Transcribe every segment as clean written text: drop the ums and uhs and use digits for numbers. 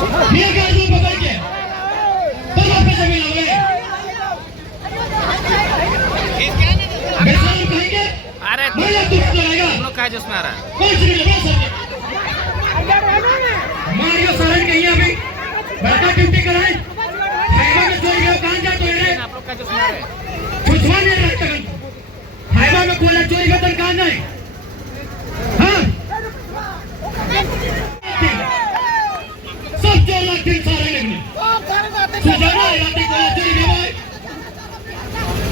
ये गाड़ी पकड़ के तब आपके जमीन हो गए कहेंगे अरे मैं तुम चलाएगा तुम लोग क्या जिसमें आ रहा है? कौन सी जगह सर मारियो सरन कहीं अभी बड़का ड्यूटी कराए हाईवा में चोरी गया कहां जा तो रे आप लोग क्या जिसमें आ रहे हैं? कुछ नहीं रहता हाईवा में कोला चोरी का तन कहां जाए हां सब 4 लाख दिन सारे लगने सुजाना राती कोला चोरी के भाई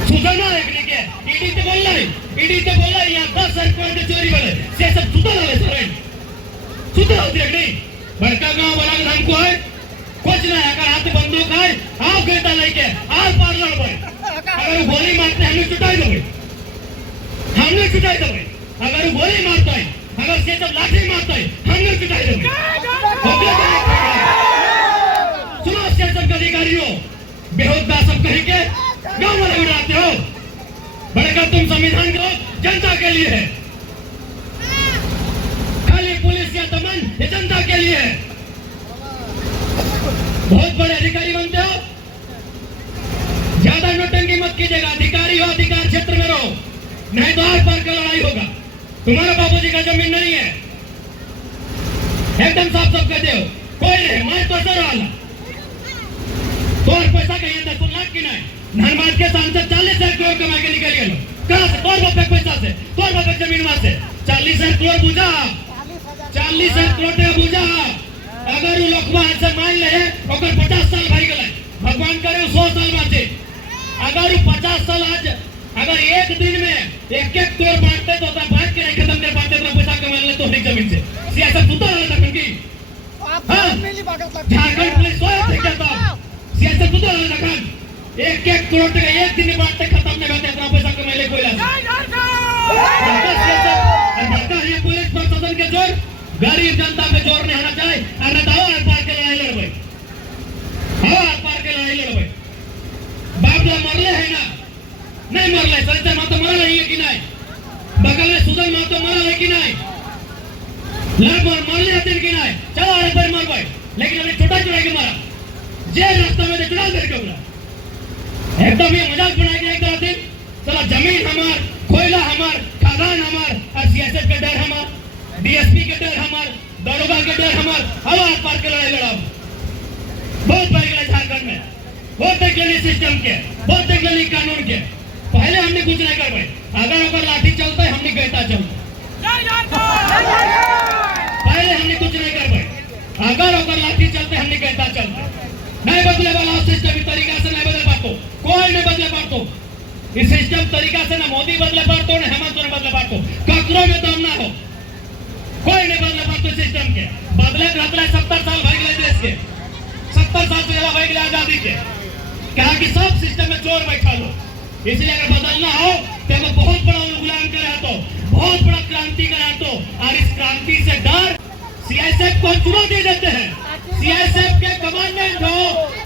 सुजाना एक ने ईडी तो बोल रहा है यहाँ 10 रुपए के चोरी वाले से सब सुधा वाले सर सुधा होती है नहीं बड़का गांव वाला हमको है कुछ नहीं अगर हाथ बंदूक है आप बेटा लेके आप पार लड़ भाई अगर गोली मारते हमें छुटाई दोगे अगर गोली मारता है अगर से सब लाठी मारता है हमें छुटाई दोगे सुनो शासन अधिकारियों बेहुदा सब कहेंगे गांव वाले उड़ाते हो बड़का तुम संविधान को जनता के लिए है खाली पुलिस या दमन ये जनता के लिए है बहुत बड़े अधिकारी बनते हो ज्यादा नोटंकी मत कीजिएगा अधिकारी हो अधिकार क्षेत्र में रहो नहीं तो आर पार का लड़ाई होगा तुम्हारा बाबूजी का जमीन नहीं है एकदम साफ साफ कहते हो कोई नहीं मैं तो सर वाला तो पैसा कहिए 10 लाख की नहीं धनबाद के सांसद 40,000 करोड़ कमा के निकल गए कहां से तोर बाप पैसा से तोर बाप जमीन में से 40,000 करोड़ बुझा 40,000 करोड़ बुझा अगर वो लोग से मान ले ओकर 50 साल भर गए भगवान करे 100 साल बाटे अगर वो 50 साल आज अगर एक दिन में एक करोड़ बांटते तो बात के खत्म कर पाते तो पैसा कमा ले तो नहीं जमीन से सियासत सुता रहता क्योंकि झारखंड पुलिस सियासत सुता रहता खान एक करोड़ का एक दिन में बांटते खत्म नहीं होते इतना पैसा कमा ले कोई ये पुलिस प्रशासन के जोर गरीब जनता पे जोर नहीं होना चाहिए अरे दाओ आर पार के लड़ाई लड़ भाई हाँ आर पार के लड़ाई लड़ भाई बाप लोग मरले है ना नहीं मरले सरिता माँ तो मरल है कि नहीं बगल में सुदन माँ तो मरल है कि नहीं लगभग मरले हथिन कि नहीं चलो एक बार मर भाई लेकिन हमें छोटा चुरा के मारा जे रास्ता में चुनाव करके बोला एकदम ये मजाक बनाया गया एक दिन चला जमीन हमार कोयला हमार खदान हमार और सियासत का डर हमार डीएसपी के डर हमार दरोगा के डर हमार हवा पार के लड़ाई लड़ा बहुत बढ़ गया झारखंड में बहुत देख लेनी सिस्टम के बहुत देख लेनी कानून के पहले हमने कुछ नहीं कर पाए अगर लाठी चलता है हमने कहता चलता पहले हमने कुछ नहीं कर पाए अगर लाठी चलते हमने कहता चलते नहीं बदले वाला सिस्टम तरीका से नहीं बदल पातो कोई नहीं बदले पातो इस सिस्टम तरीका से ना मोदी बदले पातो ना हेमंत ने बदले पातो ककरो में दम ना हो कोई नहीं बदले पातो सिस्टम के बदले 70 साल भर गए देश के 70 साल से ज्यादा भर गए आजादी के कहा कि सब सिस्टम में चोर बैठा लो इसलिए अगर बदलना हो तो हमें बहुत बड़ा उलगुलान करा तो बहुत बड़ा क्रांति करा तो और इस क्रांति से डर सीआईएसएफ को चुनौती देते हैं सीआईएसएफ के कमांडेंट हो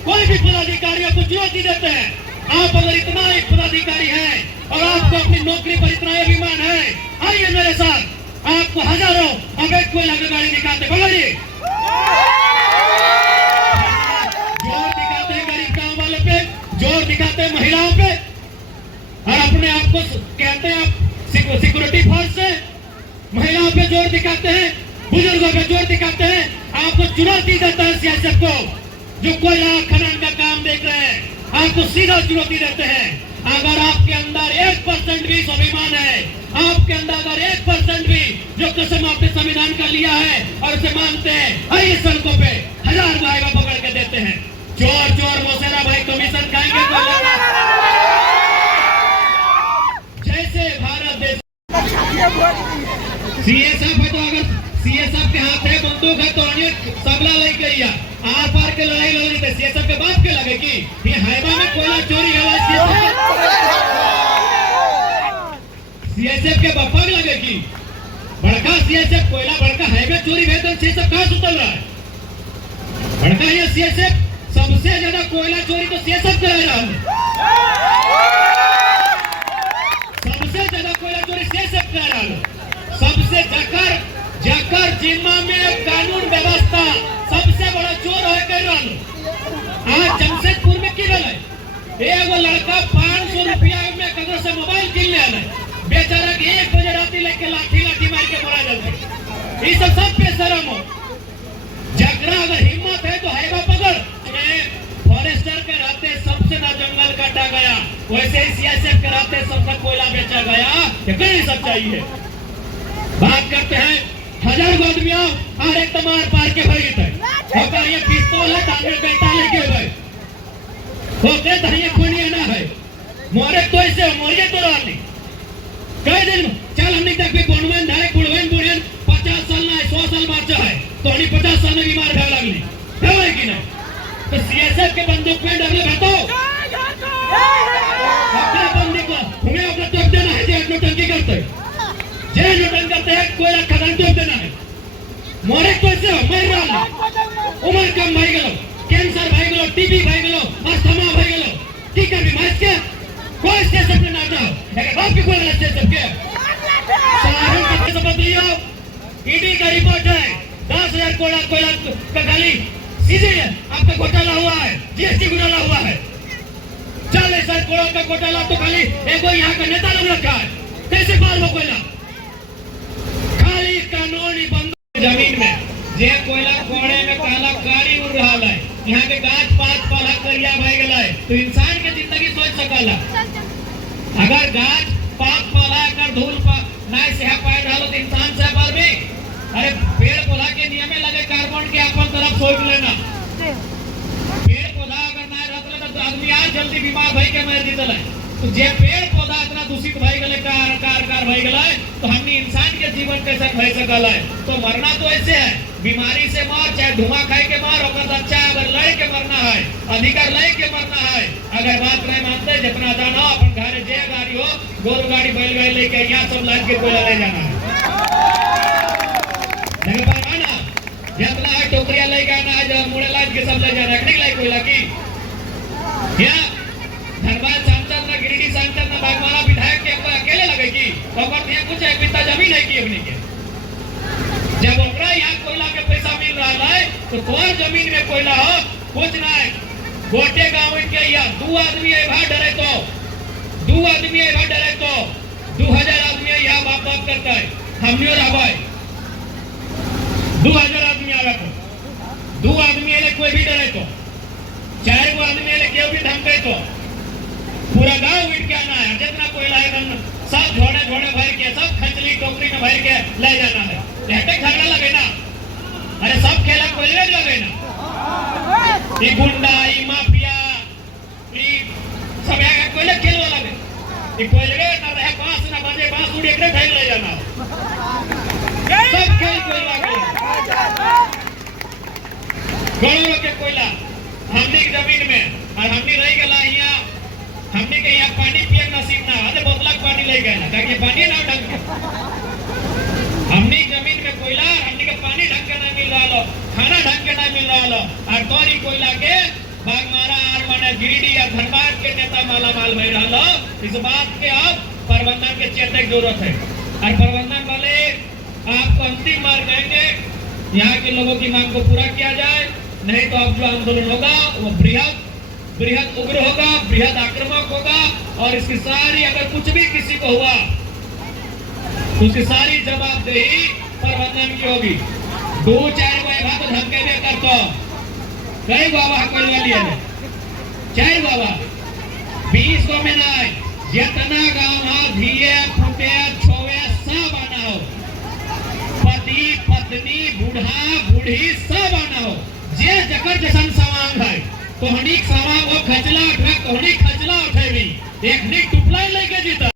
कोई भी पदाधिकारियों को चुनौती देते हैं आप अगर इतना एक पदाधिकारी है और आपको अपनी नौकरी पर इतना अभिमान है आइए मेरे साथ आपको हजारों अवैध कोयला की गाड़ी निकालते बोलिए जोर दिखाते हैं गरीब गांव वालों पे जोर दिखाते हैं महिलाओं पे और अपने आप को कहते हैं आप सिक्योरिटी फोर्स से महिलाओं पे जोर दिखाते हैं बुजुर्गों पे जोर दिखाते हैं आपको चुनौती देता है सियासत को जो कोयला खनन का काम देख रहे हैं आपको सीधा चुनौती देते हैं अगर आपके अंदर 1% भी स्वाभिमान है आपके अंदर अगर 1% भी जो कसम आपने संविधान का लिया है और उसे मानते हैं आइए सड़कों पे 1000 भाईगा पकड़ के देते हैं चोर चोर मोसेरा भाई कमीशन खाएंगे जैसे भारत देश सीएसएफ है तो अगर सीएसएफ के हाथ है बंदूक है तो अन्य सबला लेके लिया आर पार के लड़ाई लड़ लेते सीएसएफ के बाप के लगे कि ये हाईवा में कोयला चोरी है सीएसएफ के बापा के लगे कि बड़का सीएसएफ कोयला बड़का हाईवे चोरी है तो सीएसएफ कहां सुतल रहा है बड़का ये सीएसएफ सबसे ज्यादा कोयला चोरी तो सीएसएफ कर रहा है सबसे ज्यादा कोयला चोरी सीएसएफ कर रहा है सबसे जाकर जिम्मा में कानून व्यवस्था सबसे बड़ा चोर है एगो लड़का 500 रुपया में कदर से मोबाइल किन ले आले बेचारा के 1 बजे रात लेके लाठी मार के मरा जाते। ये सब बेशरम हो। जकरा अगर हिम्मत है तो हैगा पकड़। फॉरेस्टर के रहते सबसे ना जंगल काटा गया, वैसे ही सीएसएफ के रहते सबका कोयला बेचा गया। ये कहीं सच्चाई है। बात करते हैं 1000 गो आदमी आओ और एक तमार पार के भाई थे होकर ये पिस्तौल है तांगे बेटा लेके गए होते धनिया कोनिया ना है मोरे तो ऐसे मोरिए तो रानी कई दिन चल हमने तक भी बोनवन धारे कुड़वन बुढ़न 50 साल ना 100 साल बच्चा है तो हनी 50 साल में बीमार भा लगली है कि नहीं? तो सीएसएफ के बंदूक में डरले बैठो अपने बंदी को हमें अपना टोक देना है जे नोटंकी करते जे नोटंकी करते हैं कोई खदान टोक देना है मोरे तो ऐसे मर रहा उम्र कम भाई गलो कैंसर भाई गलो टीबी भाई गलो अस्थमा भाई गलो की कर बीमार के कोई स्टेशन पे ना जाओ लेकिन बाप की कोई स्टेशन के सारण के सब बदलियो ईडी का रिपोर्ट है 10,000 कोयला का खाली सीधे आपका घोटाला हुआ है, जीएसटी घोटाला हुआ है। 40,000 करोड़ का घोटाला तो खाली एक यहाँ का नेता लोग रखा है। कैसे पार हो कोयला? खाली कानूनी बंद जमीन में जे कोयला कोड़े में काला कारी उड़ रहा है। यहाँ के गाछ पात पौधा करिया भाई गला है तो इंसान के जिंदगी सोच सकला। अगर गाछ पात पौधा कर धूल पर ना सह पाए रहा तो इंसान सह पर भी अरे पेड़ पौधा के नियम में लगे कार्बन के अपन तरफ सोच लेना। पेड़ पौधा अगर ना रहता तो आदमी आज जल्दी बीमार भाई के मर जीतल है। तो जे पेड़ पौधा इतना दूषित भाई गले कार भाई गला है तो हमने इंसान के जीवन कैसे भाई सकल है। तो मरना तो ऐसे है बीमारी से मार चाहे धुआं खाए के मार होकर अच्छा अगर लड़ के मरना है अधिकार लड़ के मरना है। अगर बात नहीं मानते जितना जाना अपन घर जे गाड़ी हो गोरू गाड़ी बैल गाड़ी लेके यहाँ सब लाद के कोयला ले जाना है जितना है टोकरिया ले जाना है जो मुड़े लाद के सब ले जाना है। नहीं कोयला की क्या धनबाद सांसद ना गिरिडीह सांसद ना बागमारा विधायक के अकेले लगेगी और यहाँ कुछ एक बित्ता जमीन है की अपने के जब ओकरा यहाँ कोयला के पैसा मिल रहा है तो तोर जमीन में कोयला हो कुछ ना है। गोटे गाँव के यहाँ 2 आदमी है डरे तो 2 आदमी है डरे तो 2000 आदमी यहाँ बाप बाप करता है हमने और आवाज 2000 आदमी आवे तो 2 आदमी ले कोई भी डरे तो 4 गो आदमी ले केव भी धमके तो पूरा गांव उठ के आना है। जितना कोयला है सब झोड़े भर के सब खचली टोकरी में भर के ले जाना है। कहते झगड़ा लगे ना अरे सब खेला कोयले लगे ना ये गुंडा ये माफिया ये सब यहाँ कोयले खेलवा लगे ये कोयले ना रहे बांस ना बजे बांस उड़ एकरे फैल ले जाना सब खेल कोयला करोड़ों के कोयला हमने की जमीन में और हमने रह गला यहाँ हमने के यहाँ पानी पिए नसीब ना आधे बोतल पानी ले गए ना ताकि पानी ना ढंग के हमने जमीन में कोयला हमने के पानी ढंग के नहीं मिल रहा लो खाना ढंग के नहीं मिल रहा लो और तोरी कोयला के बागमारा और माने गिरिडीह या धनबाद के नेता माला माल भर रहा लो। इस बात के अब प्रबंधन के चेतक जरूरत है और प्रबंधन वाले आपको अंतिम मार्ग देंगे यहाँ के लोगों की मांग को पूरा किया जाए। नहीं तो अब जो आंदोलन होगा वो बृहद उग्र होगा बृहद आक्रामक होगा और इसकी सारी अगर कुछ भी किसी को हुआ तो उसकी सारी जवाबदेही प्रबंधन की होगी। 2-4 बाबा तो धमके दे कर तो कई बाबा कोयला लिए 4 बाबा 20 को में ना जितना गाँव ना धिये फूटे छोवे सब आना हो पति पत्नी बूढ़ा बूढ़ी सब आना हो जे जकर जसन सवांग है तो हनी सवांग वो खचला उठा तो हनी खचला उठेवी एक निक टुपला लेके जीता।